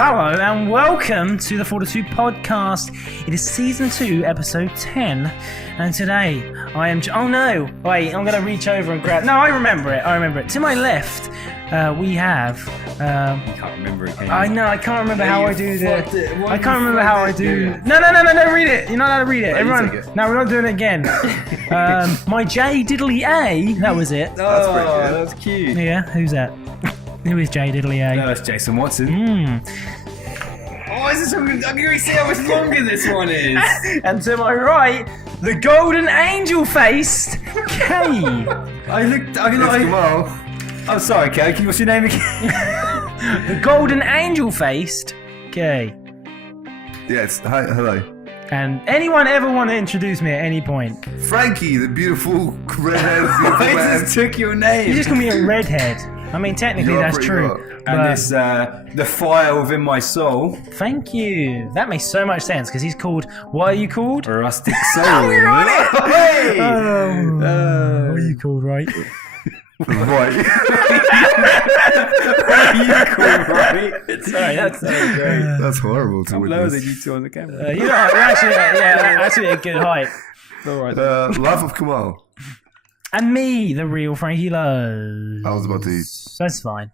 Hello and welcome to the Fortitude Podcast. It is Season 2, Episode 10. And today I am... Oh no! Wait, I'm going to reach over and grab... No, I remember it. To my left, we have... I can't remember it. I know, I can't remember how I do the... I can't remember how I do... No, read it. You're not allowed to read it. Everyone... No, we're not doing it again. My J Diddly A, that was it. That's pretty good. That's cute. Yeah, who's that? Who is J Diddly A? No, that's Jason Watson. Oh, is this I can really see how much longer this one is. And to my right, the golden angel-faced Kay. I'm sorry, Kay. What's your name again? The golden angel-faced Kay. Yes, hi, hello. And anyone ever want to introduce me at any point? Frankie, the beautiful redhead, beautiful I man. just took your name. You just call me a redhead. I mean, technically You're that's pretty true. hot. And this, the fire within my soul. Thank you. That makes so much sense because he's called... What are you called? Rustic soul. You're on it! Hey! What are you called, right? Right. You called right. Sorry, that's great. That's horrible to I'm lower than witness. you two on the camera. You're actually a good height. All right. Life of Kamal. And me, the real Frankie Lowe. I was about to eat. That's fine.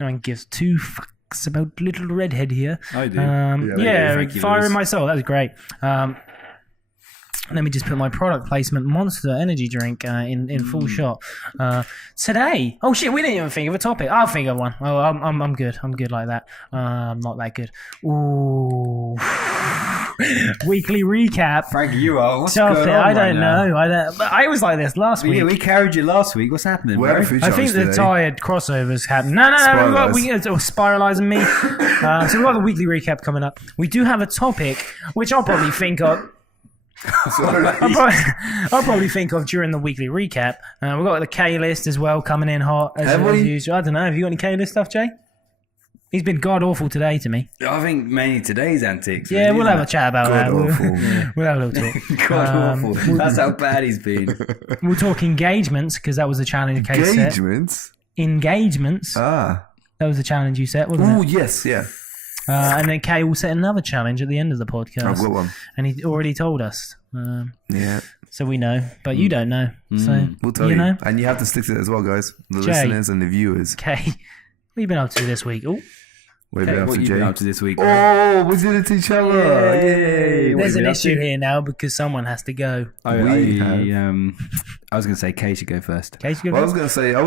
No one gives two fucks about little redhead here. I do. Yeah, fire in my soul. That was great. Let me just put my product placement Monster energy drink in full shot. Today, oh shit, we didn't even think of a topic. I'll think of one. Oh, I'm good. I'm good like that. I'm not that good. Ooh. Weekly recap. Frankie, you are. What's Topic, going on I don't right now? know. But I was like this last week. Yeah, we carried you last week. What's happening, We bro? had a food I think challenge the today. tired crossovers happen. No. We got Spiralize and me. So we've got the weekly recap coming up. We do have a topic, which I'll probably think of. I'll probably think of during the weekly recap. We've got the K list as well coming in hot as usual. I don't know. Have you got any K list stuff, Jay? He's been god awful today to me. I think mainly today's antics. Yeah, we'll have a chat about that. God-awful. We'll have a little talk. God awful. That's how bad he's been. We'll talk engagements because that was the challenge Kay set. Engagements? Engagements. Ah. That was the challenge you set, wasn't Oh, it? yes, yeah. And then Kay will set another challenge at the end of the podcast. I've got one. And he already told us. Yeah. So we know, but you don't know. So We'll tell you. know. And you have to stick to it as well, guys. The Jay. listeners and the viewers. Kay, what have you been up to this week? Oh, What have you been up What to, you been Jay? up to this week? Oh, we did it to each other. Yay. there's you an been up issue to? here now because someone has to go. I was going to say Kay should go first. Kay, you Well, I go was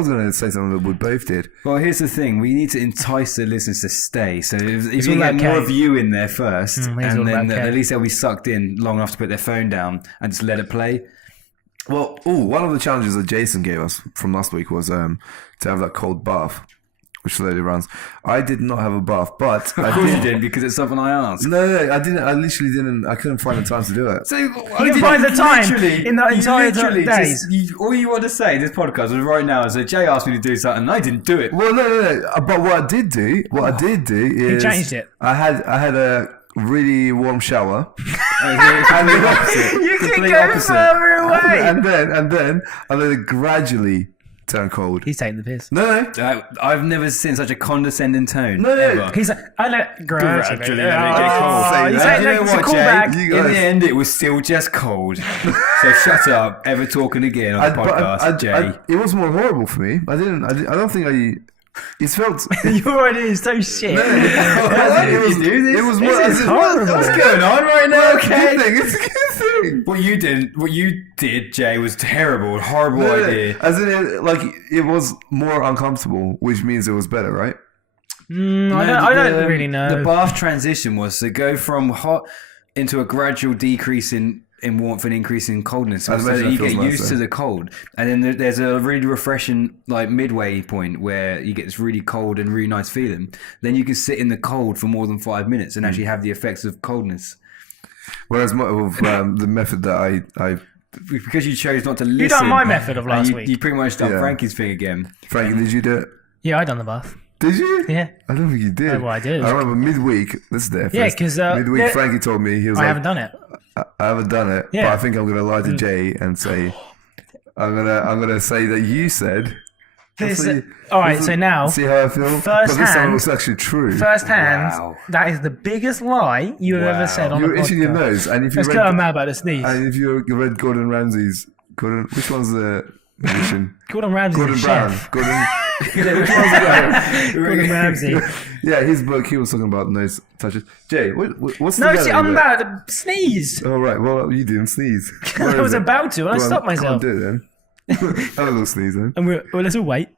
going to say something that we both did. Well, here's the thing. We need to entice the listeners to stay. So if all you get about more Kay. of you in there first, it's all and then about Kay. at least they'll be sucked in long enough to put their phone down and just let it play. Well, one of the challenges that Jason gave us from last week was to have that cold bath, which slowly runs. I did not have a bath, but I Of course you did. didn't, because it's something I asked. No, I didn't. I literally didn't. I couldn't find the time to do it. So, You can find the time in the entire days. All you want to say in this podcast is right now is that Jay asked me to do something and I didn't do it. Well, no. But what I did do is changed it. I had a really warm shower, And the opposite. You can Complete go opposite. further away. and then I let it gradually turn cold. He's taking the piss. No. I've never seen such a condescending tone. No. Ever. He's like, I let gradually let it get cold. He's And like, you know it's a what, callback. Jay? You In guys- the end, it was still just cold. So shut up, ever talking again on the podcast, Jay. It was more horrible for me. I don't think I. It felt. You're already so shit. Why did you do this? It was more. This is horrible. What's going on right now, okay? It's a good thing. What you did, Jay, was terrible, horrible idea. As in, it was more uncomfortable, which means it was better, right? I don't really know. The bath transition was to go from hot into a gradual decrease in warmth and increase in coldness, so I'd that imagine you that get feels used nicer. to the cold. And then there's a really refreshing midway point where you get this really cold and really nice feeling. Then you can sit in the cold for more than 5 minutes and actually have the effects of coldness. Whereas the method that I Because you chose not to listen. You done my method of last and week. You pretty much done Yeah. Frankie's thing again. Frankie, did you do it? Yeah, I done the bath. Did you? Yeah. I don't think you did. Oh, well, I did. I remember midweek. This is there. Yeah, 'cause, midweek, yeah, Frankie told me he was I like, haven't done it. I haven't done it, Yeah. but I think I'm gonna lie to Jay and say I'm gonna say that you said All right, so now, See how I feel? But this time it was actually true. first hand, Wow. that is the biggest lie you have ever said on You a were podcast. itching your nose, and if you Let's read, go, I'm about to sneeze. and if you read Gordon Ramsay's which one's the magician? Gordon Ramsay's Gordon a Brown. chef. Gordon. Yeah, which one's the guy? Gordon Ramsay. Yeah, his book. He was talking about nose touches. Jay, what's No, the? see, I'm about to sneeze. All right. Well, you didn't sneeze. I was about to, and I stopped Come on, myself. do it then. Have a little sneeze then. And let's all wait.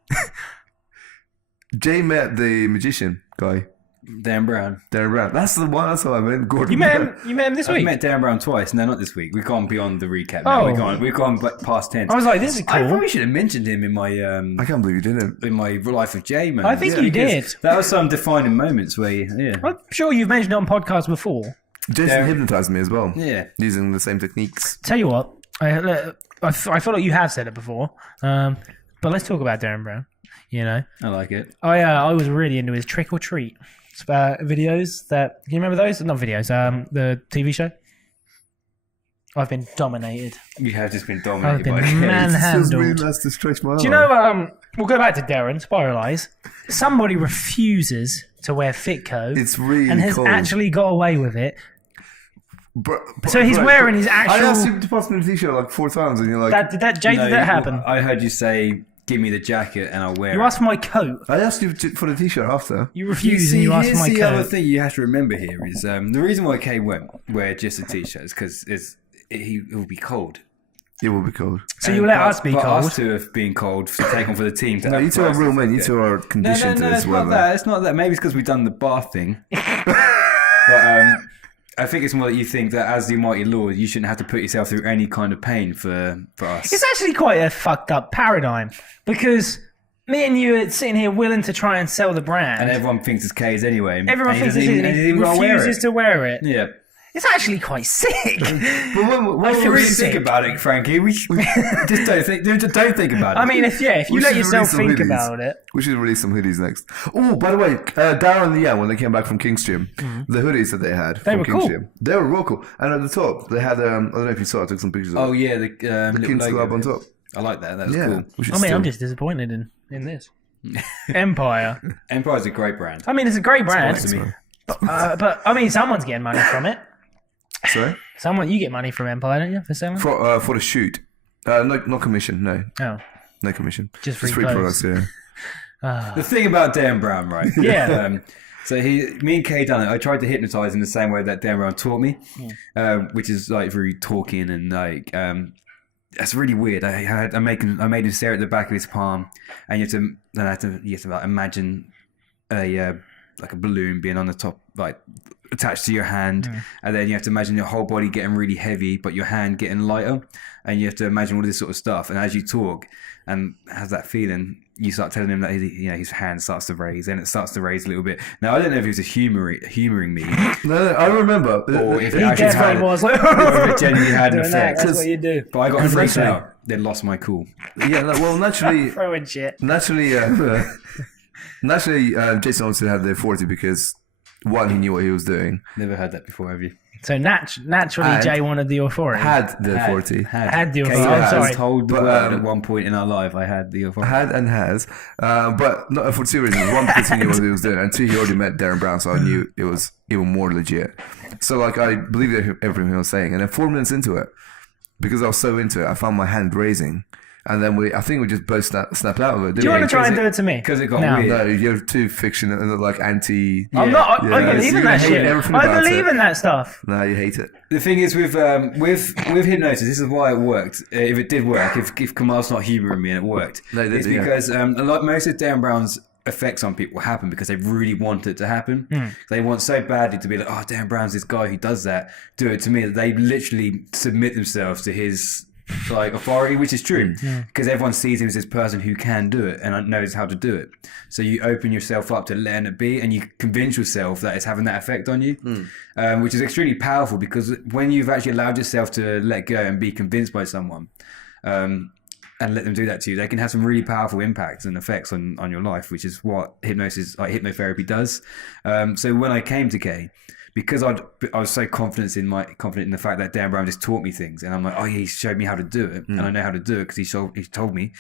Jay met the magician guy, Dan Brown. Derren Brown. That's the one. That's what I meant. Gordon. You met Brown. him. You met him this I week. met Dan Brown twice. No, not this week. We've gone beyond the recap. Now. Oh. We've gone past tense. I was like, this is I cool. probably should have mentioned him in my I can't believe you didn't. Life of Jay, man. I think you did. That was some defining moments where, I'm sure you've mentioned it on podcasts before. Jason hypnotized me as well. yeah. Using the same techniques. Tell you what, I feel like you have said it before, but let's talk about Derren Brown. You know, I like it. I was really into his trick or treat videos. Can you remember those? Not videos. The TV show. I've been dominated. You have just been I've dominated been by It feels manhandled. really nice to stretch my arm. Do you know? We'll go back to Derren. Spiral Eyes. Somebody refuses to wear fit coat It's really and has cold. actually got away with it. Bro, So he's wearing his I asked actual. you to pass me the t-shirt like 4 times, and you're like, Did that happen? I heard you say, "Give me the jacket and I'll wear You it." asked for my coat. I asked you for the t-shirt after. You refused and you asked for my here's the other coat. thing you have to remember here is the reason why Kay won't wear just a t-shirt is because it will be cold. It will be cold. So you let us be but cold. Us two have been cold to take on for the team. No, you two are real men. You two are conditioned to this it's not weather. that. It's not that. Maybe it's because we've done the bath thing. But I think it's more that you think that as the Almighty Lord, you shouldn't have to put yourself through any kind of pain for us. It's actually quite a fucked up paradigm because me and you are sitting here willing to try and sell the brand. And everyone thinks it's Kay's anyway. Everyone And thinks he it's doesn't even- it. and he He didn't even wear refuses it. to wear it. Yeah. It's actually quite sick. But when I feel Really sick. think about it, Frankie. We just don't think about it. I mean, if you We let should yourself release some think hoodies. about it. We should release some hoodies next. Oh, by the way, Darren and Leanne, when they came back from King's Gym, the hoodies that they had from were King's cool. Gym, they were real cool. And at the top, they had, I don't know if you saw, I took some pictures of oh it. yeah, the The King's logo. Club on top. I like that. That's Yeah. cool. We should I mean, still- I'm just disappointed in this. Empire. Empire's a great brand. I mean, it's a great brand. To me. But I mean, someone's getting money from it. Sorry? You get money from Empire, don't you, for selling? For the shoot. No commission, no. Oh, No commission. Just free products, clothes. yeah. The thing about Dan Brown, right? Yeah. So me and Kay done it. I tried to hypnotize in the same way that Dan Brown taught me, which is like through talking and like that's really weird. I made him stare at the back of his palm, and you have to like, imagine a balloon being on the top, like attached to your hand, and then you have to imagine your whole body getting really heavy, but your hand getting lighter, and you have to imagine all this sort of stuff. And as you talk and has that feeling, you start telling him that his hand starts to raise, and it starts to raise a little bit. Now I don't know if he was humoring me, No, I remember. or if he it actually definitely had, was. or if it genuinely had an Doing that, effect. that's what you do. But I got Because freaked naturally- out. Then lost my cool. Yeah, well, naturally, Throwing shit. Jason obviously had the authority because, one, he knew what he was doing. Never heard that before, have you? So naturally, And Jay wanted the authority. Had the authority. Had the Kay authority. I'm has sorry. told the But, world at one point in our life I had the authority. Had and has, but not for 2 reasons. One, because he knew what he was doing, and 2, he already met Derren Brown, so I knew it was even more legit. So, like, I believed everything he was saying, and then 4 minutes into it, because I was so into it, I found my hand raising, and then I think we just both snapped out of it. Do you want to try and do it to me? Because it got No. weird. No, you're too fiction and like anti. I'm not. I Yeah, believe you in that hate shit. everything I about believe it. in that stuff. No, you hate it. The thing is with hypnosis, this is why it worked. If it did work, if Kamal's not humouring me and it worked, No, it did, it's yeah. because like most of Dan Brown's effects on people happen because they really want it to happen. They want so badly to be like, oh, Dan Brown's this guy who does that. Do it to me. That they literally submit themselves to his like authority, which is true because everyone sees him as this person who can do it and knows how to do it. So you open yourself up to letting it be, and you convince yourself that it's having that effect on you, which is extremely powerful because when you've actually allowed yourself to let go and be convinced by someone and let them do that to you, they can have some really powerful impacts and effects on your life, which is what hypnosis, like hypnotherapy, does. So when I came to Kay, because I was so confident in the fact that Dan Brown just taught me things, and I'm like, oh yeah, he showed me how to do it, and I know how to do it because he told me.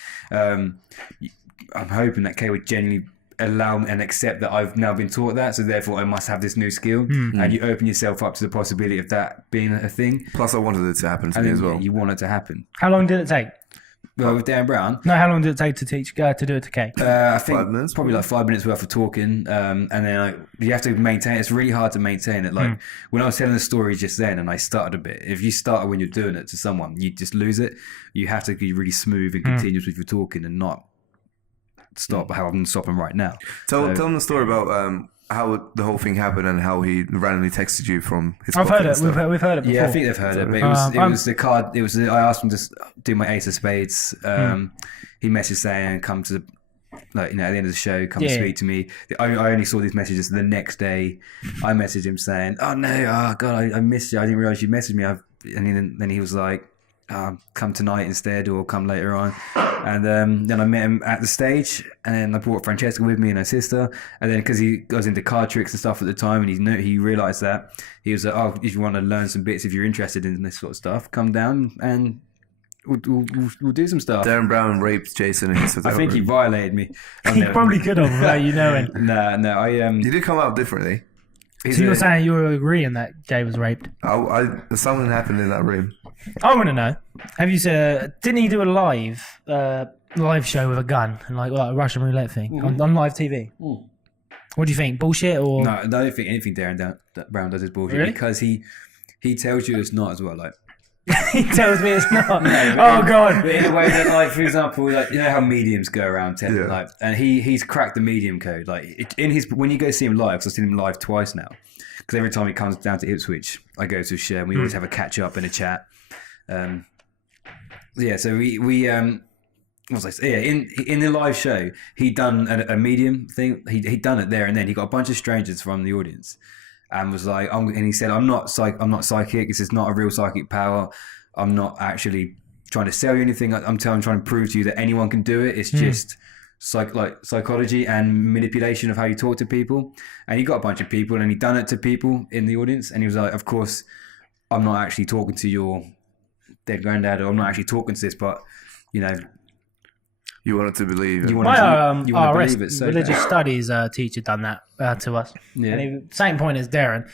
I'm hoping that Kay would genuinely allow and accept that I've now been taught that, so therefore I must have this new skill, and you open yourself up to the possibility of that being a thing. Plus, I wanted it to happen to me as well. You want it to happen. How long did it take? Well, with Derren Brown, No, how long did it take to teach to do it to Kay? I think 5 minutes, probably like 5 minutes worth of talking, and then you have to maintain. It's really hard to maintain it. Like when I was telling the story just then, and I started a bit. If you start when you're doing it to someone, you just lose it. You have to be really smooth and continuous with your talking, and not stop how I'm stopping right now. Tell them the story about how the whole thing happened and how he randomly texted you from his. I've heard it. We've heard it before. Yeah, I think they've heard it. But it was the card. It was. I asked him to do my ace of spades. He messaged saying, "Come to at the end of the show, come speak to me." I only saw these messages the next day. I messaged him saying, "Oh no, oh god, I missed you. I didn't realize you messaged me." And then he was like, "Come tonight instead, or come later on." And then I met him at the stage, and then I brought Francesca with me and her sister. And then because he goes into card tricks and stuff at the time, and he realised that, he was like, "Oh, if you want to learn some bits, if you're interested in this sort of stuff, come down and we'll do some stuff." Derren Brown raped Jason in his hotel I think he room. violated me. He probably could have, without you knowing. No, He did come out differently. So you're saying you were agreeing that Kay was raped? Something happened in that room. I want to know. Have you said? Didn't he do a live show with a gun and like a Russian roulette thing on live TV? What do you think? Bullshit or? No, I don't think anything Derren Brown does is bullshit, Really? because he tells you it's not as well. Like He tells me it's not. No, Oh god. but in a way that, like, for example, like, you know how mediums go around telling, Yeah. like, and he's cracked the medium code. Like when you go see him live, because I've seen him live twice now. Because every time he comes down to Ipswich, I go to a show and we always have a catch up and a chat. So we what was I saying? Yeah, in the live show, he'd done a medium thing. He'd done it there, and then he got a bunch of strangers from the audience, and was like, and he said, I'm not psychic. This is not a real psychic power. I'm not actually trying to sell you anything. I'm trying to prove to you that anyone can do it. It's just psychology and manipulation of how you talk to people. And he got a bunch of people, and he done it to people in the audience, and he was like, of course, I'm not actually talking to your dead granddad, or I'm not actually talking to this, but You wanted to believe. You My want to believe it. So religious bad. studies teacher done that to us. Yeah. And same point as Derren.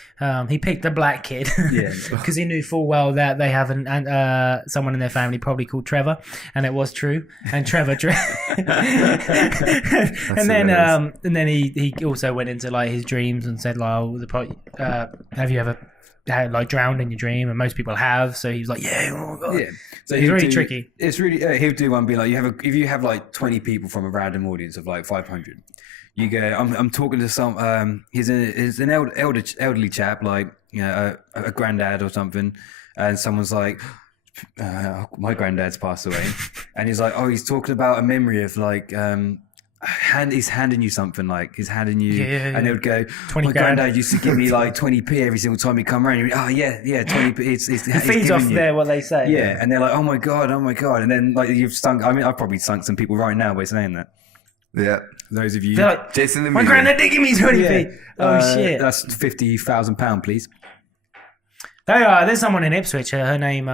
He picked the black kid Yeah. because he knew full well that they have someone in their family probably called Trevor, and it was true. And Trevor, and then he also went into like his dreams and said like, have you ever drowned in your dream? And most people have. So he was like, yeah. Oh God. Yeah. So he's really tricky. It's really he'll do one be like, if you have like 20 people from a random audience of like 500, you go, I'm talking to some he's an elderly chap, like a granddad or something, and someone's like, my granddad's passed away, and he's like, he's talking about a memory of like he's handing you something, like he's handing you, and they would go, 20 my grand. granddad used to give me like 20p every single time he come around. And 20p. It's He feeds off there what they say. Yeah, and they're like, oh my god, and then like you've sunk. I mean, I've probably sunk some people right now by saying that. Yeah. Those of you, They're like, Jason the my medium. granddad did give me 20p. Oh shit. That's £50,000, please. There's someone in Ipswich. Her name.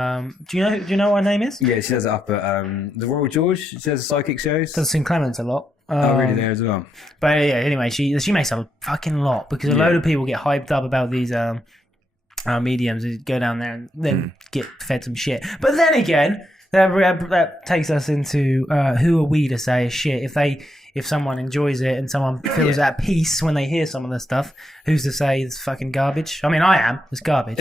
Do you know what her name is? Yeah, she does it up at the Royal George. She does psychic shows. Does St Clements a lot. Really there as well. But yeah, anyway, she makes a fucking lot because a load of people get hyped up about these mediums who go down there and then get fed some shit. But then again, that takes us into who are we to say shit if someone enjoys it and someone feels at peace when they hear some of this stuff, who's to say it's fucking garbage? I mean, I am. It's garbage.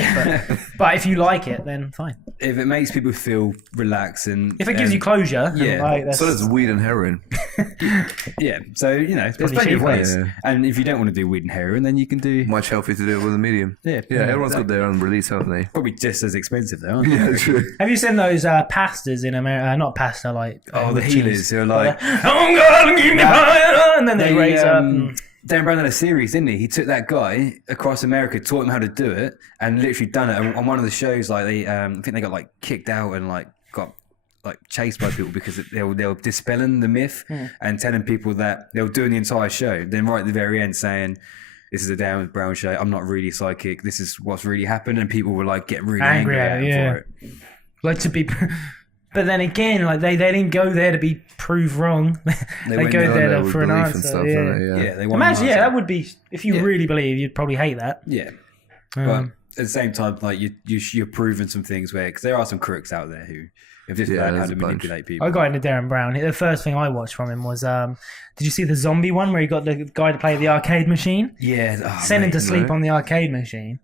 But if you like it, then fine. If it makes people feel relaxed and If it gives you closure, yeah. like, that's, So does weed and heroin. yeah. So there's probably plenty of cheaper. ways. Yeah. And if you don't want to do weed and heroin, then you can do Much healthier to do it with a medium. yeah. Everyone's got their own release, haven't they? Probably just as expensive though. Aren't they? Yeah, true. have you seen those pastors in America? Not pastor, like Oh, the with healers cheese. who are like, Oh God, give me fire, and then they raise up. Darren Brown had a series, didn't he? He took that guy across America, taught him how to do it, and literally done it. And on one of the shows, like they, I think they got like kicked out and like got like chased by people because they were dispelling the myth and telling people that they were doing the entire show. Then right at the very end saying, "This is a Darren Brown show. I'm not really psychic. This is what's really happened," and people were like getting really angry at him for it. Like to be But then again, like they didn't go there to be proved wrong. They went go there there for an belief answer. and stuff, yeah. don't they? Yeah, they want Imagine, an yeah, answer. that would be if you really believe, you'd probably hate that. Yeah. But at the same time, like you're proving some things where because there are some crooks out there who have just learned how there's to a bunch. manipulate people. I got into Derren Brown. The first thing I watched from him was, did you see the zombie one where he got the guy to play the arcade machine? Yeah, oh, Send him to mate, sleep on the arcade machine.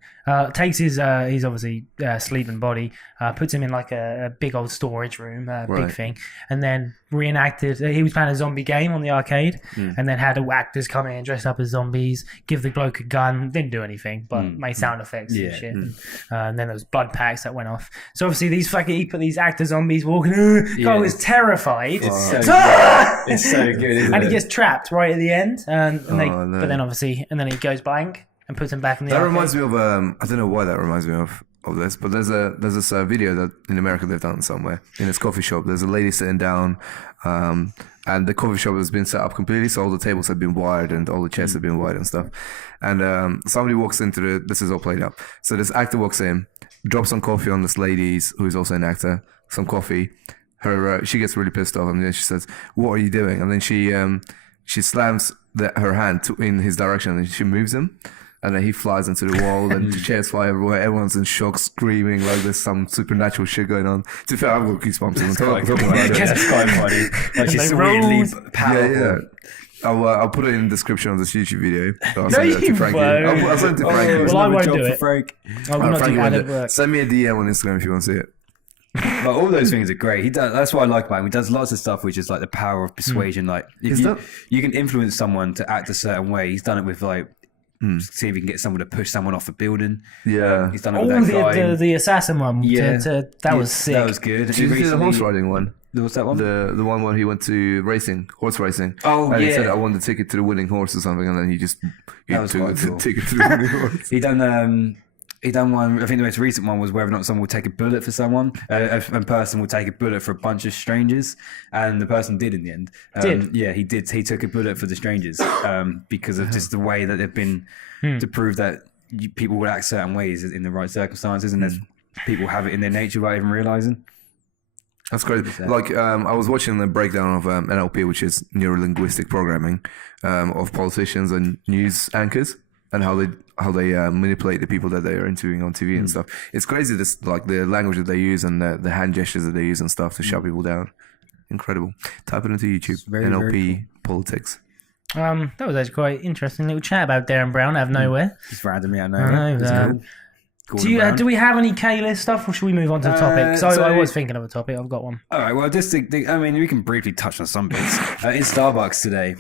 Takes his he's obviously sleeping body. Puts him in like a big old storage room, big thing, and then reenacted. He was playing a zombie game on the arcade, and then had actors come in dressed up as zombies, give the bloke a gun. Didn't do anything, but made sound effects and shit. And then there was blood packs that went off. So obviously he put these actor zombies walking. Guy was terrified. It's so good. It's so good, isn't And it? he gets trapped right at the end, but then obviously, and then he goes blank and puts him back in the. That arcade. reminds me of I don't know why that reminds me of this, but there's this video that in America they've done somewhere in this coffee shop. There's a lady sitting down, and the coffee shop has been set up completely, so all the tables have been wired and all the chairs have been wired and stuff. And somebody walks into this is all played up. So this actor walks in, drops some coffee on this lady's who is also an actor, some coffee. She gets really pissed off, and then she says, "What are you doing?" And then she slams her hand in his direction, and she moves him. And then he flies into the wall, and the chairs fly everywhere. Everyone's in shock, screaming like there's some supernatural shit going on. To be fair, I've got goosebumps. It's quite funny. Like she's weirdly powerful. Yeah. I'll put it in the description of this YouTube video. I'll No, send it to you Frankie. won't. I'll send it to Frankie. Well, I won't job do for it. Frank. I will not Frankie do will added do it. work. Send me a DM on Instagram if you want to see it. But all those things are great. He does. That's what I like about him. He does lots of stuff, which is like the power of persuasion. Like if you can influence someone to act a certain way. He's done it with like see if he can get someone to push someone off a building. Yeah. He's done it with that guy. the assassin one. Yeah. That was sick. That was good. Did you see the horse riding one? What's that one? The one where he went to horse racing. Oh, and yeah. he said, "I won the ticket to the winning horse" or something, and then he That was took quite the cool. ticket to the winning horse. He done one. I think the most recent one was whether or not someone will take a bullet for someone. A person will take a bullet for a bunch of strangers, and the person did in the end. Yeah, he did. He took a bullet for the strangers because of just the way that they've been to prove that people would act certain ways in the right circumstances, and there's people have it in their nature without even realizing. That's great. Like I was watching the breakdown of NLP, which is neuro-linguistic programming, of politicians and news anchors, and how they manipulate the people that they are interviewing on TV and stuff. It's crazy, this like the language that they use and the hand gestures that they use and stuff to shut people down. Incredible. Type it into YouTube. Very, NLP very cool. politics. That was actually quite interesting little chat about Derren Brown out of nowhere. Just randomly, I know. I know, It's cool. Do we have any K-list stuff, or should we move on to the topic? So I was thinking of a topic. I've got one. All right. Well, just I mean, we can briefly touch on some bits. In Starbucks today,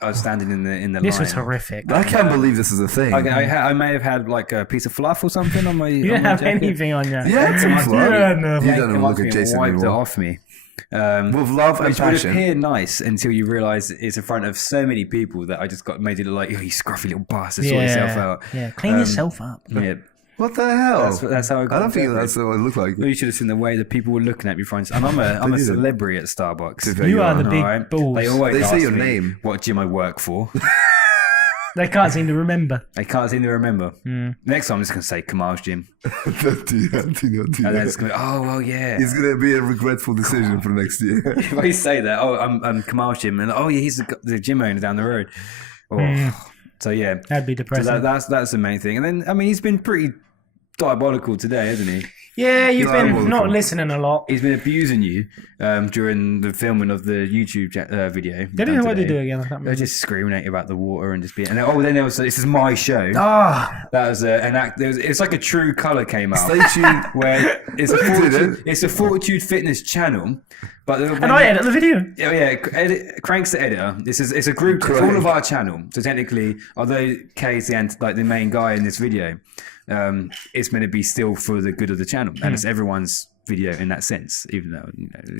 I was standing in the This line. was horrific. I can't believe this is a thing. I may have had like a piece of fluff or something on my. You didn't have anything on you. Yeah, it's must be- fun. no. You don't It look must at be Jason wiped it anymore. off me. With love and Which would passion. appear nice until you realise it's in front of so many people that I just made it look like, oh, you scruffy little bastard, sort yourself out. Yeah, clean yourself up. Yeah. What the hell? That's how I got I don't think interpreted. that's what it looked like. Well, you should have seen the way that people were looking at me. And I'm a did. celebrity at Starbucks. There You are the are. big Alright? balls. They always They say ask your me name. what gym I work for. They can't seem to remember. They can't seem to remember. Next time I'm just going to say Kamal's gym. Don't do that. Do not do And then it's that. going to be, oh, well, yeah. It's going to be a regretful decision for next year. If I say that, oh, I'm Kamal's gym. And oh, yeah, he's the gym owner down the road. Oh. So, yeah. That'd be So depressing. that's the main thing. And then, I mean, he's been pretty diabolical today, hasn't he? Yeah, you've No, been well, not cool. listening a lot. He's been abusing you during the filming of the YouTube video. What did they do again? I can't They're remember. just screaming at you about the water and just being. And then there was this is my show. Ah, That was an act. It's like a True Color came out. Stay tuned. Where it's a Did Fortitude, it? it's a Fortitude Fitness channel, but and I edit the video. Crank's the editor. It's a group. It's all of our channel. So technically, although Kay's the main guy in this video, it's meant to be still for the good of the channel, and it's everyone's video in that sense, even though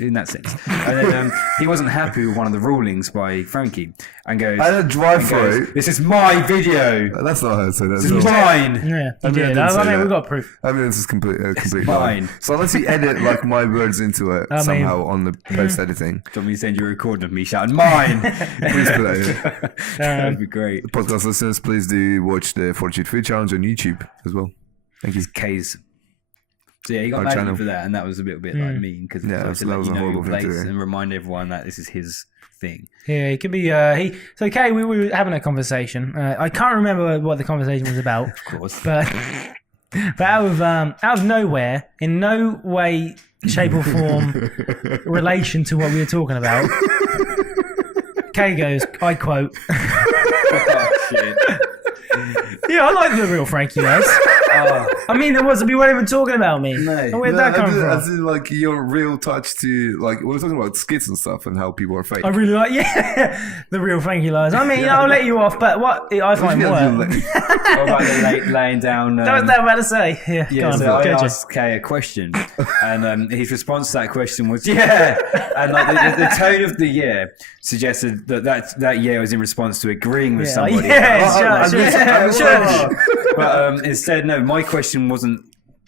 in that sense. And then he wasn't happy with one of the rulings by Frankie, and goes, I had a drive-through. "This is my video. That's not how to say that. This is mine." Yeah, you I did. didn't say I mean, that. we got proof. Evidence is complete fine. lie. So unless you edit like my words into it somehow on the post editing, Do you want me to send you a recording of me shouting "mine"? please put that in. That'd be great. Podcast listeners, please do watch the Fortitude Food Challenge on YouTube as well. Thank you. Kay's So yeah, he got Our mad at channel. you for that, and that was a little bit like mean because Yeah, to that let was you a know horrible your thing to place do. and remind everyone that this is his thing. Yeah, it could be. So, Kay, we were having a conversation. I can't remember what the conversation was about, Of course. but out of nowhere, in no way, shape, or form, relation to what we were talking about, Kay goes, I quote, Oh, shit. "Yeah, I like the real Frankie Les." I mean, there wasn't. We weren't even talking about me. No. Where'd that come from? As in, like, your real touch to, like, we were talking about skits and stuff and how people are fake. I really like, the real Frankie Les. I mean, I'll let you off, but what I find work. What about the laying down? That was what I was about to say. Yeah, go Yeah, on, so I go, Jay. asked Kay a question, and his response to that question was "yeah," and like the tone of the "yeah" suggested that "yeah" was in response to agreeing with somebody. Yeah, sure. But instead, no. My question wasn't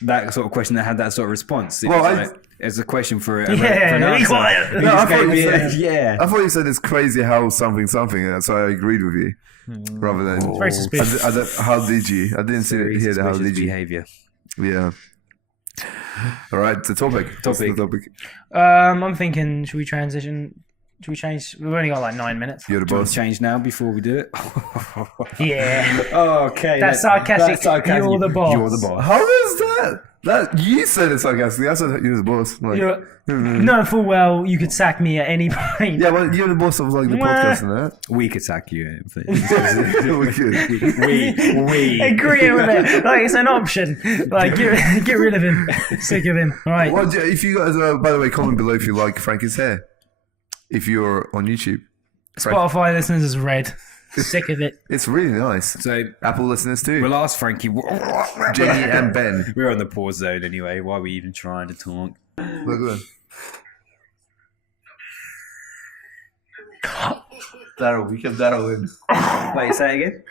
that sort of question that had that sort of response. It Well, was like, it's a question for an be answer. quiet. He No, just I thought gave you me a said- yeah. I thought you said it's crazy how something, and so I agreed with you. Rather than Very suspicious. how did you? I didn't hear the how Suspicious did you? behavior. Yeah. All right, the topic. What's the topic. I'm thinking, should we transition? Should we change? We've only got like 9 minutes. You're the Do you want boss. to change now before we do it? Yeah. Okay. That's sarcastic. You're the boss. You're the boss. How is that? That you said it sarcastically. I said you're the boss. Like, No, full well, you could sack me at any point. yeah, well, you're the boss of like the podcast and that. We could sack you. We could. we. Agree with it. Like, it's an option. Like, get rid of him. Sick of him. All right. Well, if you guys, by the way, comment below if you like Frankie's hair. If you're on YouTube, Spotify listeners is red. Sick of it. it's really nice. So Apple listeners too. we'll ask Frankie. Jenny and Ben. We're on the pause zone anyway. Why are we even trying to talk? Look at them. Daryl, we kept Daryl in. Wait, say it again.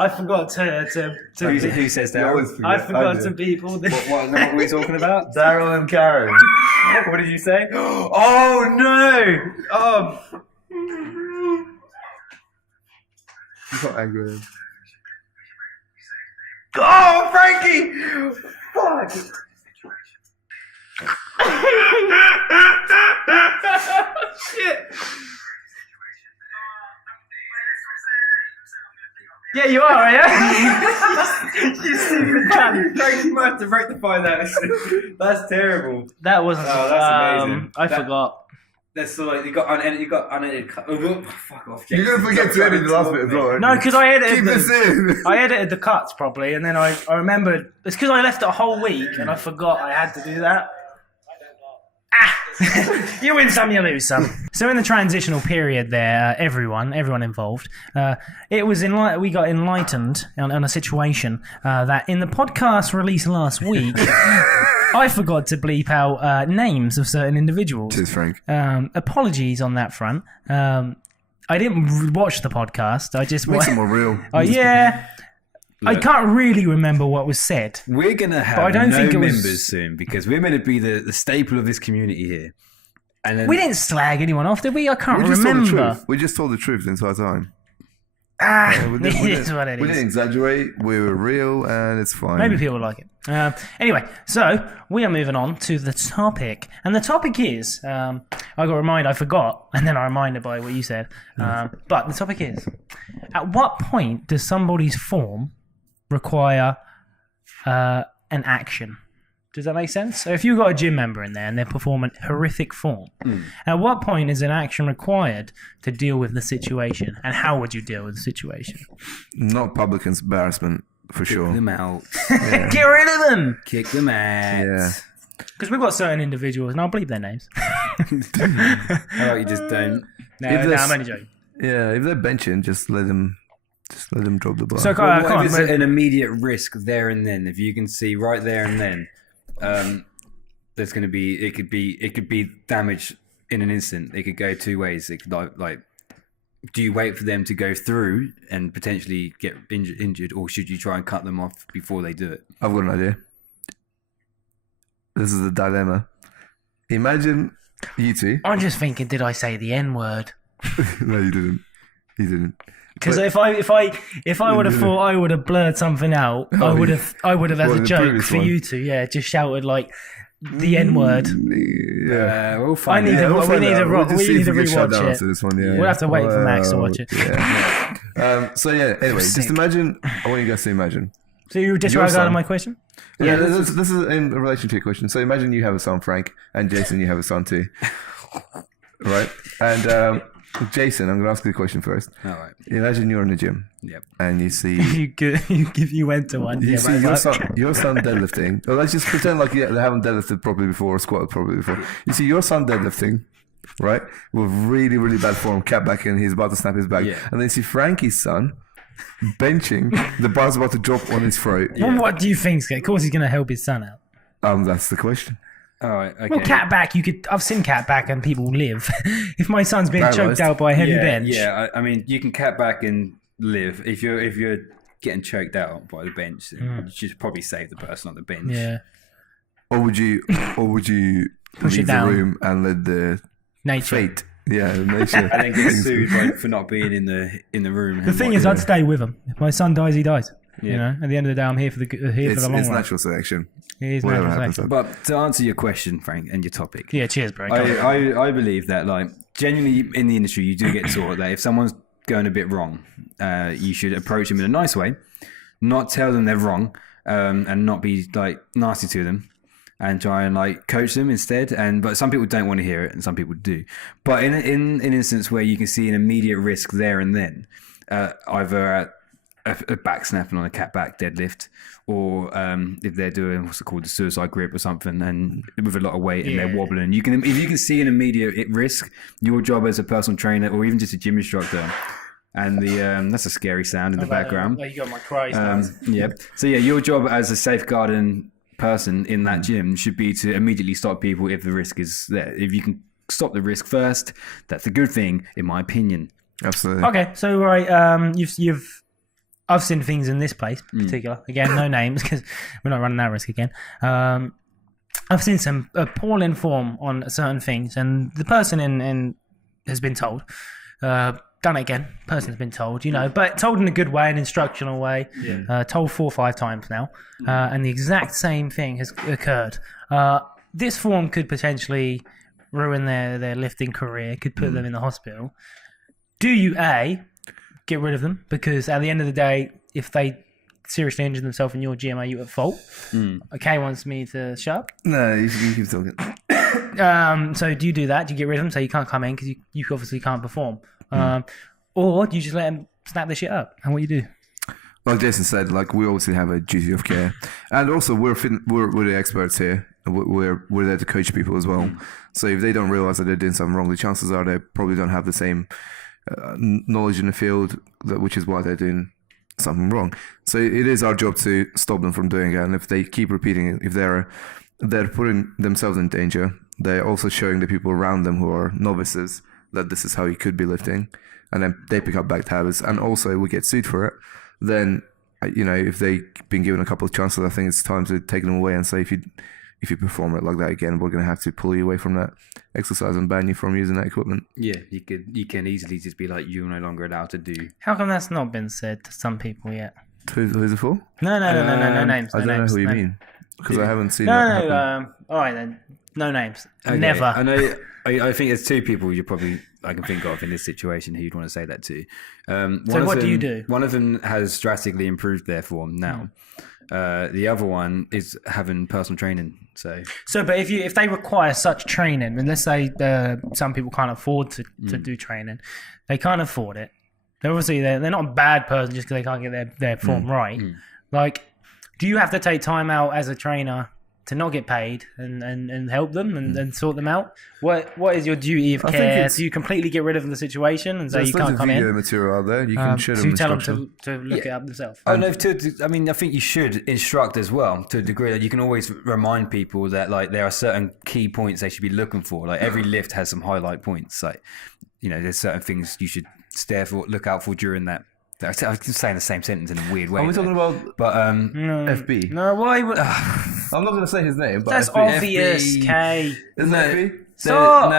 I forgot to Who says that? I forgot to beep all this. What are we talking about? Daryl and Karen. What did you say? Oh no! Oh, You got angry with him. oh, Frankie! Fuck! Shit! Yeah, you are, yeah? You stupid cunt. Frankie might have to rectify that. That's terrible. That wasn't. Oh, that's amazing. I forgot. That's so like you got unedited cut. Oh, fuck off. You're gonna forget to edit the last bit as well. aren't No, you? because I edited Keep this in. I edited the cuts properly, and then I remembered. It's because I left it a whole week, and I forgot I had to do that. You win some, you lose some. So in the transitional period there, everyone involved, it was we got enlightened on a situation that in the podcast released last week, I forgot to bleep out names of certain individuals. Cheers, Frank. Apologies on that front. I didn't watch the podcast. I just Makes it more real. Oh yeah. I Look. can't really remember what was said. We're gonna have I don't think it was- members soon because we're meant to be the staple of this community here. And then We didn't slag anyone off, did we? I can't We just told the remember. truth. We just told the truth the entire time. Ah, We it didn't- is what it We didn't is. exaggerate. We were real, and it's fine. Maybe people like it. Anyway, so we are moving on to the topic. And the topic is, I got reminded, I forgot, and then I reminded by what you said. But the topic is, at what point does somebody's form require an action? Does that make sense? So if you've got a gym member in there and they're performing horrific form, at what point is an action required to deal with the situation? And how would you deal with the situation? Not public embarrassment for kick sure. them out. Get rid of them! Kick them out. Yeah. Because we've got certain individuals, and I'll bleep their names. How about you just don't? No, If no, there's- I'm only joking. Yeah, if they're benching, just let them drop the ball. So, Well, come what if on, it's an immediate risk there and then? If you can see right there and then, there's going to be it could be damage in an instant. It could go two ways. It could like do you wait for them to go through and potentially get injured, or should you try and cut them off before they do it? I've got an idea. This is the dilemma. Imagine you two. I'm just thinking, did I say the N word? No, you didn't. You didn't. Because if I would have thought I would have blurred something out, I would have as a joke for you to just shouted like the N word. Yeah, we'll find we need to rewatch it. This one, yeah. We'll have to wait for Max to watch it. Yeah. So anyway, just imagine. I want you guys to imagine. So you disregarded my question? Yeah, this is in relation to your question. So imagine you have a son, Frank, and Jason, you have a son too, right? And Jason, I'm going to ask you the question first. All right. Imagine you're in the gym. Yep. And you see... you went to one. You see your son deadlifting. Or let's just pretend like they haven't deadlifted properly before or squatted properly before. You see your son deadlifting, right? With really, really bad form, cat back in, he's about to snap his back. Yeah. And then you see Frankie's son benching, the bar's about to drop on his throat. Yeah. Well, what do you think? Of course he's going to help his son out. That's the question. All right. Okay. Well, cat back, I've seen cat back and people live. If my son's being choked out by a heavy bench. Yeah, I mean, you can cat back and live. If you're getting choked out by the bench, you should probably save the person on the bench. Yeah. Or would you leave the room and let the nature fate? Yeah, nature. And then get sued for not being in the room. The thing is, I'd stay with him. If my son dies, he dies. Yeah. You know, at the end of the day, I'm here for the long run. It's natural selection. It is natural selection. But to answer your question, Frank, and your topic. Yeah, cheers, bro. I believe that, like, genuinely in the industry, you do get taught that if someone's going a bit wrong, you should approach them in a nice way, not tell them they're wrong, and not be, like, nasty to them, and try and, like, coach them instead. But some people don't want to hear it, and some people do. But in an instance where you can see an immediate risk there and then, either at a back snapping on a cat back deadlift, or if they're doing what's it called, the suicide grip or something, and with a lot of weight and they're wobbling, if you can see an immediate risk, your job as a personal trainer or even just a gym instructor, and that's a scary sound in the background. Like you got my cry. So your job as a safeguarding person in that gym should be to immediately stop people if the risk is there. If you can stop the risk first, that's a good thing, in my opinion. Absolutely. Okay, so right, I've seen things in this place in particular. Again, no names because we're not running that risk again. I've seen some appalling form on certain things, and the person in has been told, done it again. Person's been told, but told in a good way, an instructional way. Yeah. Told 4 or 5 times now, and the exact same thing has occurred. This form could potentially ruin their lifting career. Could put them in the hospital. Do you get rid of them? Because at the end of the day, if they seriously injure themselves in your gym, are you at fault? Okay, wants me to shut up? No, you keep talking. So do you do that? Do you get rid of them so you can't come in because you obviously can't perform? Or do you just let them snap the shit up? And what you do? Like Jason said, like we obviously have a duty of care, and also we're the experts here. We're there to coach people as well. So if they don't realize that they're doing something wrong, the chances are they probably don't have the same knowledge in the field, which is why they're doing something wrong. So it is our job to stop them from doing it. And if they keep repeating it, if they're putting themselves in danger, they're also showing the people around them who are novices that this is how you could be lifting, and then they pick up bad habits, and also we get sued for it. Then if they've been given a couple of chances, I think it's time to take them away and say, if you perform it like that again, we're going to have to pull you away from that exercise and ban you from using that equipment. Yeah, you can easily just be like, you're no longer allowed to do. How come that's not been said to some people yet? Who's it for? No names. I don't know who you mean, because I haven't seen that happen. All right then, no names. Okay. Never. I know. I think there's 2 people I can think of in this situation who you'd want to say that to. So what do you do? One of them has drastically improved their form now. The other one is having personal training. So but if they require such training, and let's say some people can't afford to do training, they can't afford it. They're not a bad person just because they can't get their form right. Like, do you have to take time out as a trainer to not get paid and help them and sort them out? What is your duty of care? Do you completely get rid of the situation and say you can't come in? There's video material out there. You can show them. So you tell them to look it up themselves. I think you should instruct as well, to a degree that you can always remind people that, like, there are certain key points they should be looking for. Like, every lift has some highlight points. Like, there's certain things you should look out for during that I was saying the same sentence in a weird way. Are we talking about But FB? No, why would... I'm not going to say his name, but That's FB. obvious, Kay. Isn't that FB? Stop.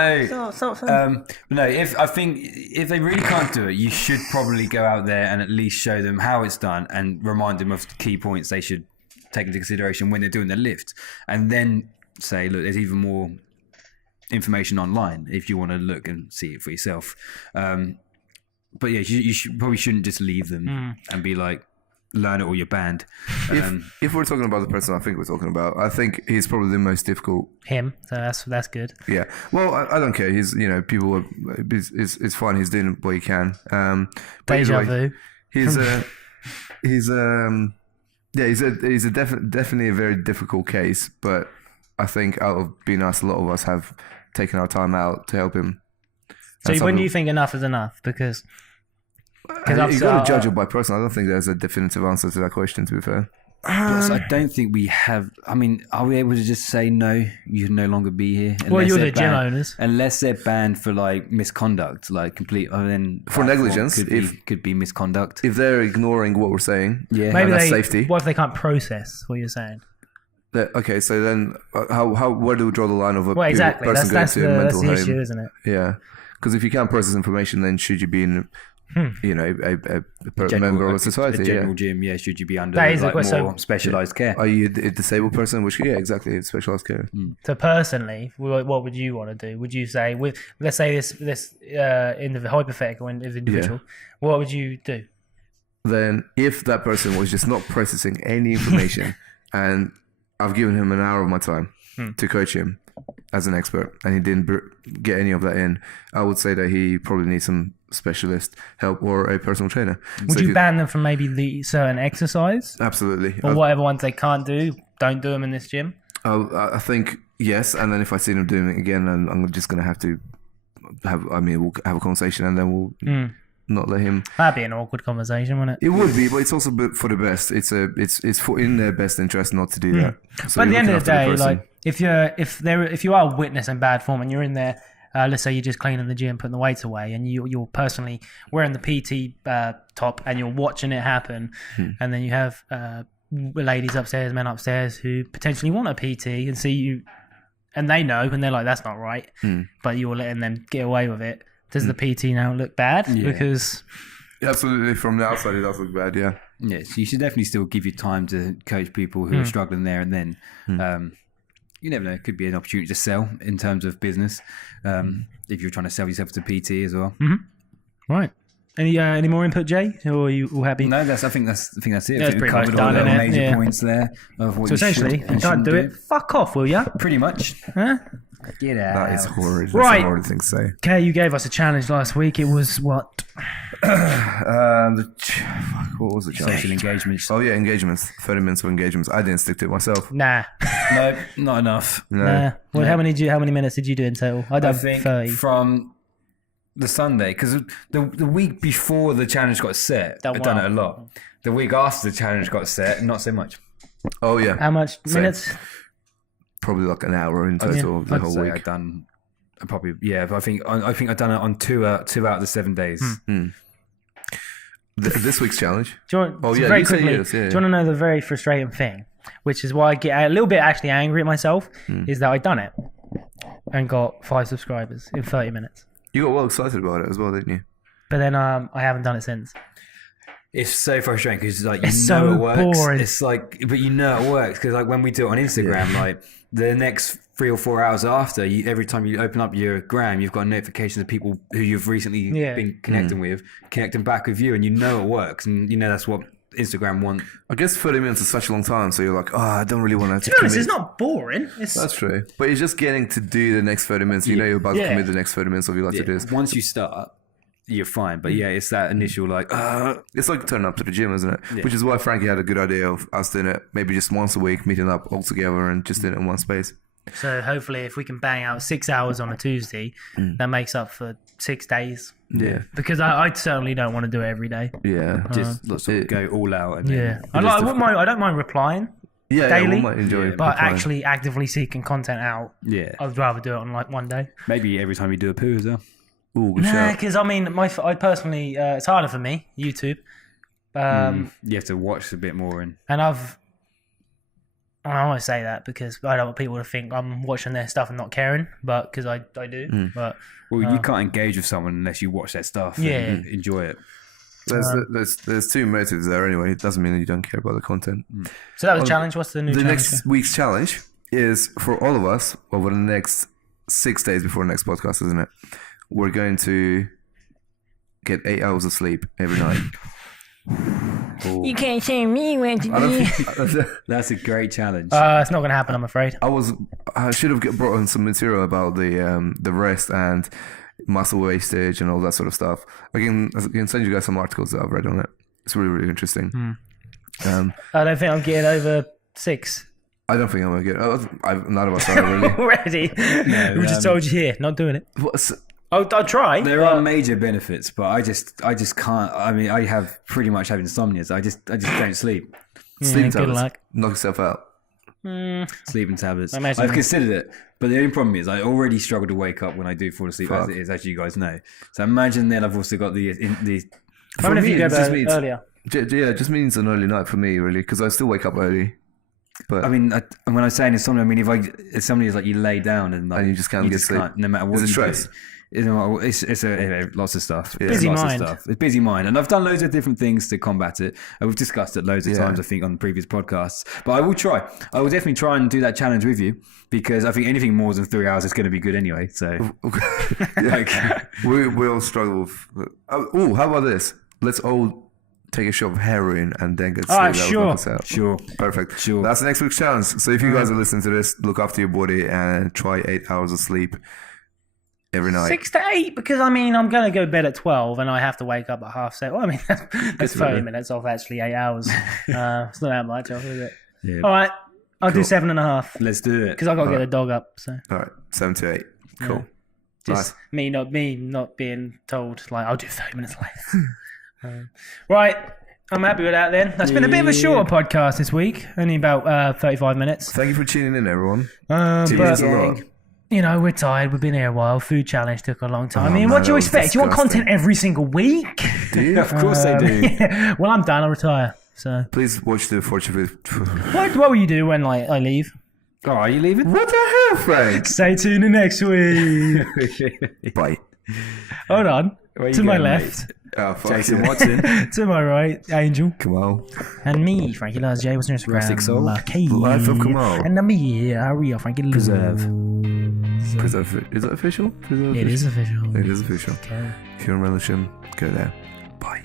No. If they really can't do it, you should probably go out there and at least show them how it's done and remind them of the key points they should take into consideration when they're doing the lift, and then say, look, there's even more information online if you want to look and see it for yourself. But yeah, you probably shouldn't just leave them and be like, learn it or you're banned. If we're talking about the person I think we're talking about, I think he's probably the most difficult. Him, so that's good. Yeah. Well, I don't care. He's, people are, it's fine. He's doing what he can. Deja vu. He's definitely a very difficult case, but I think out of being us, a lot of us have taken our time out to help him. So when do you think enough is enough? Because you got to judge it by person. I don't think there's a definitive answer to that question, to be fair. Plus, I don't think we have. I mean, are we able to just say no? You can no longer be here. Well, you're the gym owners, unless they're banned for like misconduct, like complete. Then for negligence, could be misconduct. If they're ignoring what we're saying, maybe that's safety. What if they can't process what you're saying? Okay, so then where do we draw the line of a exactly. person going to a mental home? That's the issue, isn't it? Yeah, because if you can't process information, then should you be in a member of a society? A general gym, should you be under more specialised care? Are you a disabled person? Exactly, specialised care. So personally, what would you want to do? Would you say, let's say this hypothetical individual, what would you do? Then, if that person was just not processing any information, and I've given him an hour of my time to coach him as an expert, and he didn't get any of that in, I would say that he probably needs some specialist help or a personal trainer. Would you ban them from maybe the certain exercise? Absolutely. Or whatever ones they can't do, don't do them in this gym? I think yes, and then if I see them doing it again, I'm just going to have to we'll have a conversation, and then we'll not let him. That'd be an awkward conversation, wouldn't it? It would be, but it's also for the best. It's in their best interest not to do that. So but at the end of the day, like if you are witnessing bad form and you're in there, let's say you're just cleaning the gym, putting the weights away, and you're personally wearing the PT top and you're watching it happen, and then you have ladies upstairs, men upstairs who potentially want a PT and see you, and they know, and they're like, that's not right, but you're letting them get away with it. Does the PT now look bad? Yeah. Because absolutely, from the outside it does look bad. Yeah. Yes, you should definitely still give your time to coach people who are struggling there and then. You never know; it could be an opportunity to sell in terms of business. If you're trying to sell yourself to PT as well. Right. Any more input, Jay? Or are you all happy? No, I think that's it. That's We've pretty much covered done, all the isn't it? major points there of what So essentially, if you can't do it, fuck off, will ya? Pretty much. Huh? Get out. That is horrid. That's Right. a horrid thing to say. Kay, you gave us a challenge last week. It was what? What was the challenge? Social engagements. Oh yeah, engagements. 30 minutes of engagements. I didn't stick to it myself. Nah. No, not enough. No. Nah. Well, how many minutes did you do in total? I I think 30. from the Sunday, because the week before the challenge got set, I've done it a lot. The week after the challenge got set, not so much. Oh yeah. How much minutes? Probably like an hour in total of the whole week. I've done probably But I think I've done it on two out of the 7 days. This week's challenge. Do you want, very quickly, yes, do you want to know the very frustrating thing, which is why I get a little bit actually angry at myself, is that I done it and got 5 subscribers in 30 minutes. You got well excited about it as well, didn't you? But then I haven't done it since. It's so frustrating because like It's it so works. boring. It's like, but it works because like when we do it on Instagram, like the next 3 or 4 hours after, every time you open up your gram, you've got notifications of people who you've recently been connecting with, connecting back with you, and it works, and that's what Instagram want. I guess 30 minutes is such a long time, so you're like, I don't really want To be honest, it's not boring. That's true. But it's just getting to do the next 30 minutes. You're about to commit the next 30 minutes of your life to this. Once you start, you're fine. But it's that initial like, it's like turning up to the gym, isn't it? Yeah. Which is why Frankie had a good idea of us doing it maybe just once a week, meeting up all together and just doing it in one space. So hopefully if we can bang out 6 hours on a Tuesday, that makes up for 6 days. Yeah. Because I certainly don't want to do it every day. Yeah. Just sort of go all out. And I don't mind replying. Daily, we might enjoy but actually actively seeking content out. Yeah. I'd rather do it on like one day. Maybe every time you do a poo as well. Ooh, good Nah, shout. because I mean, I personally, it's harder for me, YouTube, You have to watch a bit more. And I always say that because I don't want people to think I'm watching their stuff and not caring, but because I do. But you can't engage with someone unless you watch their stuff and enjoy it. There's two motives there anyway. It doesn't mean that you don't care about the content. So that was a challenge. What's the new challenge? The next week's challenge is for all of us over the next 6 days before the next podcast, isn't it? We're going to get 8 hours of sleep every night. You can't say me when to do. That's a great challenge. It's not going to happen, I'm afraid. I should have brought in some material about the rest and muscle wastage and all that sort of stuff. I can send you guys some articles that I've read on it. It's really, really interesting. I don't think I'm getting over 6. I don't think I'm going to get. None of us are really. Already? No, we just told you here, not doing it. I'll try. There are major benefits, but I just can't. I mean, I have pretty much have insomnia, so I just don't sleep. Sleeping tablets. Knock yourself out. Sleeping tablets. I've considered it, but the only problem is I already struggle to wake up when I do fall asleep, as it is, as you guys know. So imagine then I've also got the. For me, it just means earlier. Yeah, it just means an early night for me, really, because I still wake up early. But I mean, when I say insomnia, I mean if somebody is like you lay down and you just can't get sleep, no matter what. It's stress. It's lots of stuff. Busy mind. It's busy mind, and I've done loads of different things to combat it. And we've discussed it loads of times, I think, on previous podcasts. But I will try. I will definitely try and do that challenge with you because I think anything more than 3 hours is going to be good anyway. So, we all struggle. Oh, how about this? Let's all take a shot of heroin and then get sleep. Sure. Perfect. Sure. That's the next week's challenge. So if you guys are listening to this, look after your body and try 8 hours of sleep every night. 6 to 8, because I mean, I'm going to go to bed at 12 and I have to wake up at 7:30. Well, I mean, that's 30 minutes off actually 8 hours. It's not that much off, is it? Yeah. All right. I'll do 7.5. Let's do it. Because I've got to get the dog up. So. All right. 7 to 8. Cool. Yeah. Just me not being told, like, I'll do 30 minutes later. Right. I'm happy with that then. That's been a bit of a shorter podcast this week. Only about 35 minutes. Thank you for tuning in, everyone. You know, we're tired. We've been here a while. Food challenge took a long time. What do you expect? You want content every single week? Do you? Of course I do. Yeah. Well, I'm done. I'll retire. So please watch the Fortitude. What will you do when I leave? Oh, are you leaving? What the hell, Frank? Stay tuned in next week. Bye. Hold on. To my left. Mate? Oh, Jason Watson. To my right, Angel. Kamal. And me, Frankie Lars J. What's your Instagram? Life of Kamal. And me, Real Frankie Lars. Preserve. Is that official? It is official. It is official. Okay. If you're in religion, go there. Bye.